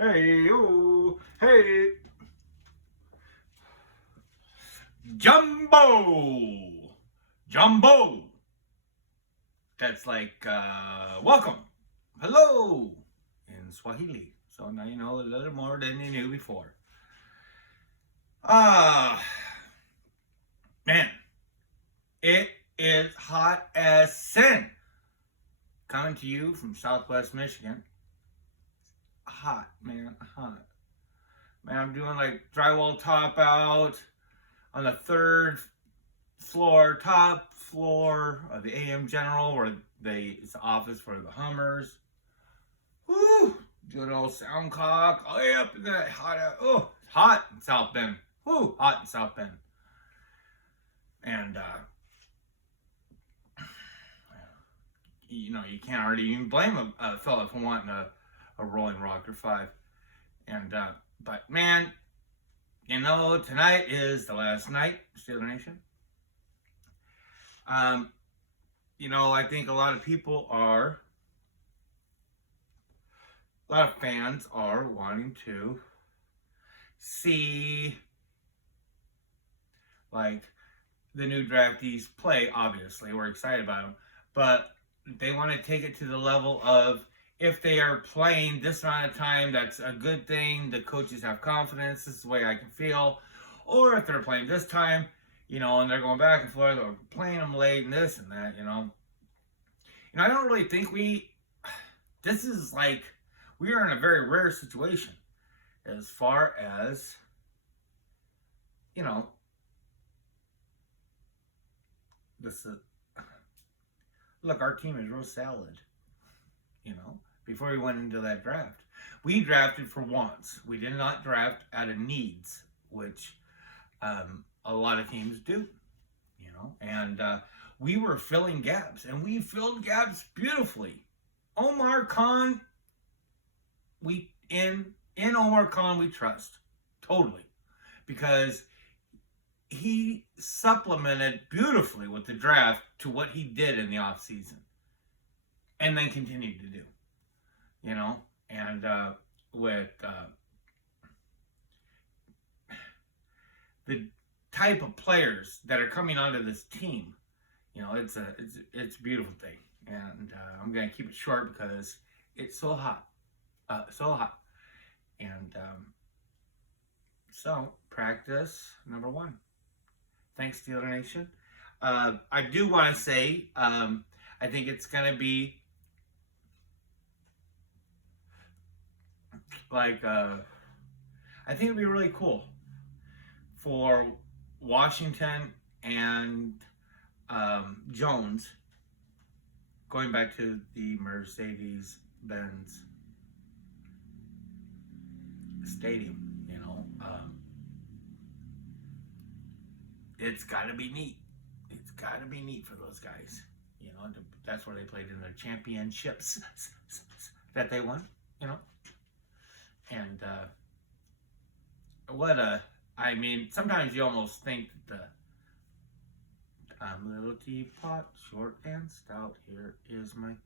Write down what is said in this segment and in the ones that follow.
Hey, oh, hey. Jumbo. Jumbo. That's like, welcome. Hello in Swahili. So now you know a little more than you knew before. Man, it is hot as sin. Coming to you from Southwest Michigan. Hot, man, hot. Man, I'm doing like drywall top out on the top floor of the AM General, where it's the office for the Hummers. Woo! Doing old sound cock. Oh, yeah, up in that hot in South Bend. Woo! Hot in South Bend. And, you can't already even blame a fella for wanting a Rolling Rocker 5. And, but man, tonight is the last night, Steeler Nation. I think a lot of fans are wanting to see, like, the new draftees play. Obviously, we're excited about them, but they want to take it to the level of, if they are playing this amount of time, that's a good thing. The coaches have confidence. This is the way I can feel. Or if they're playing this time, and they're going back and forth, or playing them late and this and that, I don't really think this is like, we are in a very rare situation as far as, look, our team is real salad, before we went into that draft. We drafted for wants. We did not draft out of needs, which a lot of teams do, and we were filling gaps, and we filled gaps beautifully. Omar Khan, in Omar Khan we trust, totally, because he supplemented beautifully with the draft to what he did in the offseason, and then continued to do, and with the type of players that are coming onto this team, it's a beautiful thing, and I'm gonna keep it short because it's so hot, and so practice number 1. Thanks, Steeler Nation. I do want to say, I think it's gonna be like, I think it'd be really cool for Washington and Jones going back to the Mercedes-Benz Stadium. It's got to be neat. It's got to be neat for those guys. That's where they played in their championships that they won. And sometimes you almost think that little teapot, short and stout, here is my...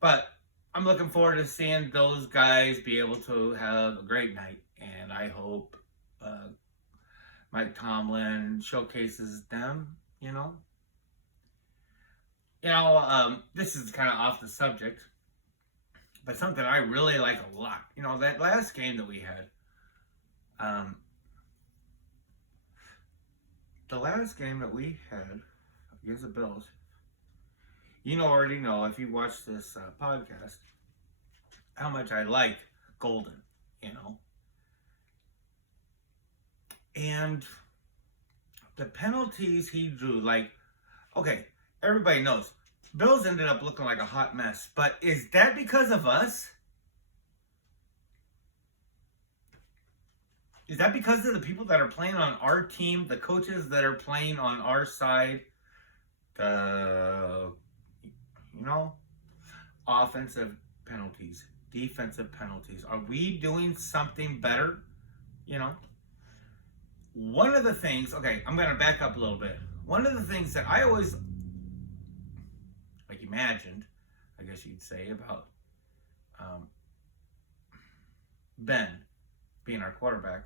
But I'm looking forward to seeing those guys be able to have a great night, and I hope Mike Tomlin showcases them, this is kind of off the subject, but something I really like a lot. That last game that we had, against the Bills, already know, if you watch this podcast, how much I like Golden, and the penalties he drew, like, okay, everybody knows Bills ended up looking like a hot mess, but is that because of us? Is that because of the people that are playing on our team, the coaches that are playing on our side? Offensive penalties, defensive penalties. Are we doing something better? One of the things, okay, I'm going to back up a little bit. One of the things that I always imagined I guess you'd say, about Ben being our quarterback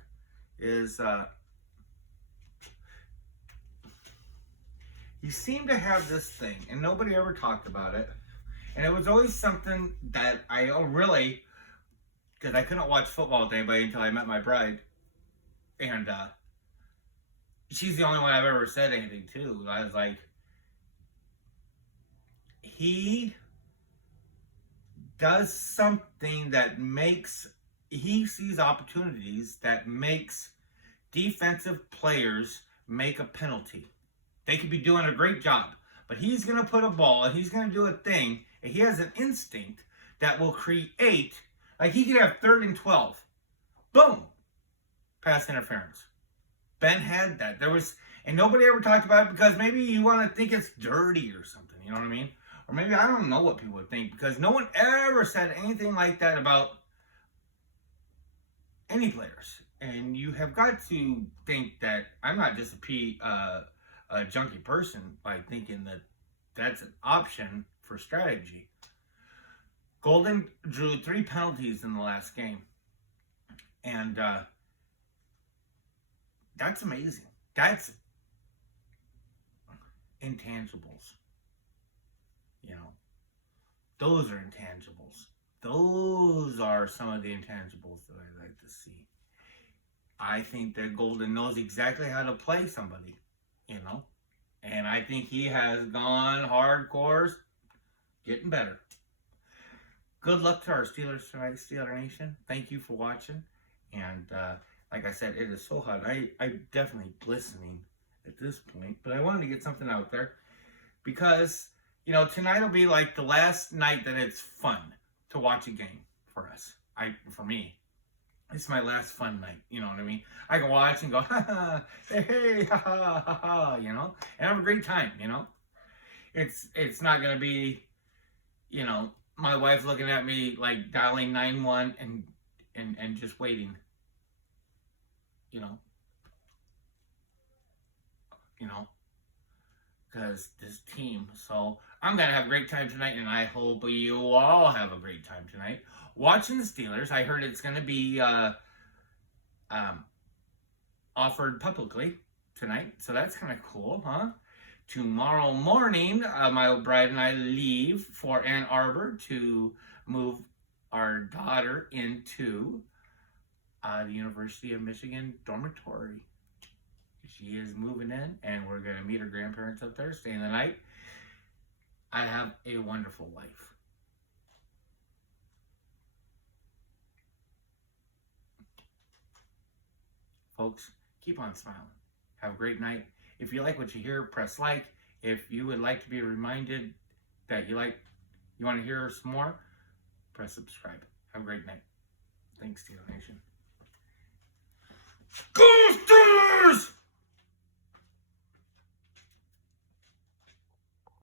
is you seem to have this thing, and nobody ever talked about it. And it was always something that I really, because I couldn't watch football with anybody until I met my bride. And she's the only one I've ever said anything to. I was like, he does something that he sees opportunities that makes defensive players make a penalty. They could be doing a great job, but he's going to put a ball and he's going to do a thing, and he has an instinct that will create, like he could have 3rd and 12. Boom! Pass interference. Ben had that. And nobody ever talked about it because maybe you want to think it's dirty or something, you know what I mean? Or maybe I don't know what people would think, because no one ever said anything like that about any players. And you have got to think that I'm not just a junkie person by thinking that that's an option for strategy. Golden drew 3 penalties in the last game. And that's amazing. That's intangibles. You know, those are intangibles. Those are some of the intangibles that I like to see. I think that Golden knows exactly how to play somebody, you know, and I think he has gone hardcore, getting better. Good luck to our Steelers tonight, Steeler Nation. Thank you for watching. And like I said, it is so hot. I'm definitely glistening at this point, but I wanted to get something out there because, you know, tonight will be like the last night that it's fun to watch a game for us. For me, it's my last fun night. You know what I mean? I can watch and go, ha ha, hey, ha ha, ha ha, you know, and have a great time. You know, it's not gonna be, you know, my wife looking at me like dialing 911 and just waiting. You know, because this team. So I'm going to have a great time tonight, and I hope you all have a great time tonight. Watching the Steelers, I heard it's going to be offered publicly tonight, so that's kind of cool, huh? Tomorrow morning, my bride and I leave for Ann Arbor to move our daughter into the University of Michigan dormitory. She is moving in, and we're going to meet her grandparents up there, staying the night. I have a wonderful life. Folks, keep on smiling. Have a great night. If you like what you hear, press like. If you would like to be reminded that you want to hear some more, press subscribe. Have a great night. Thanks, Steel Nation.